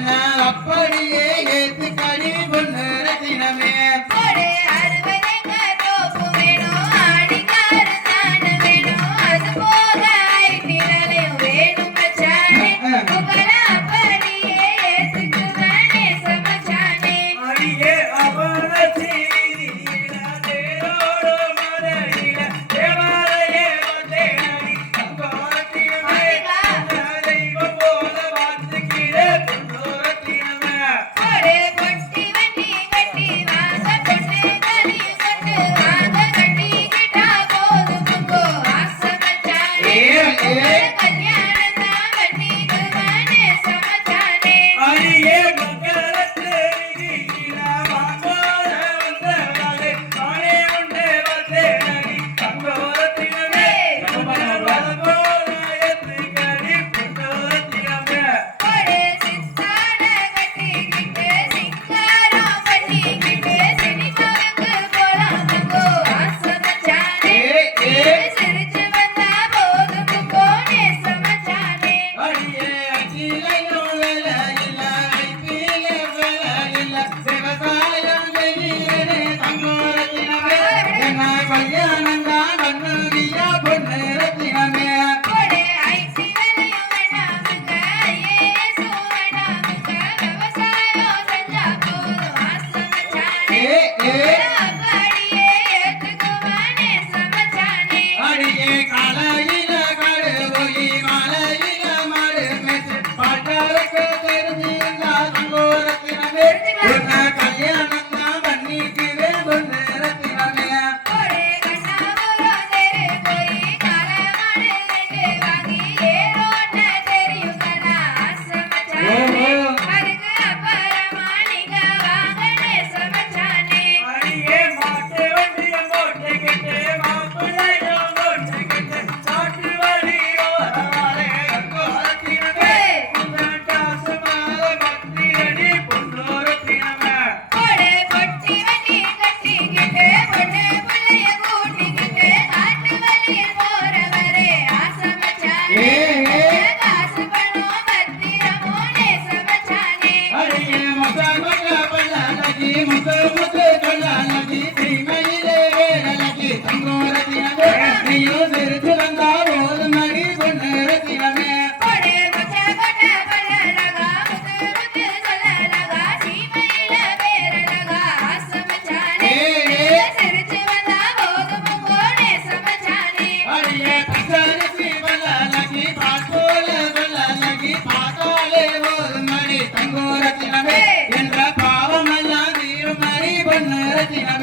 தூரத்தினமே என்ன அப்ப Happy birthday ಹೇಳ್ತೀನಿ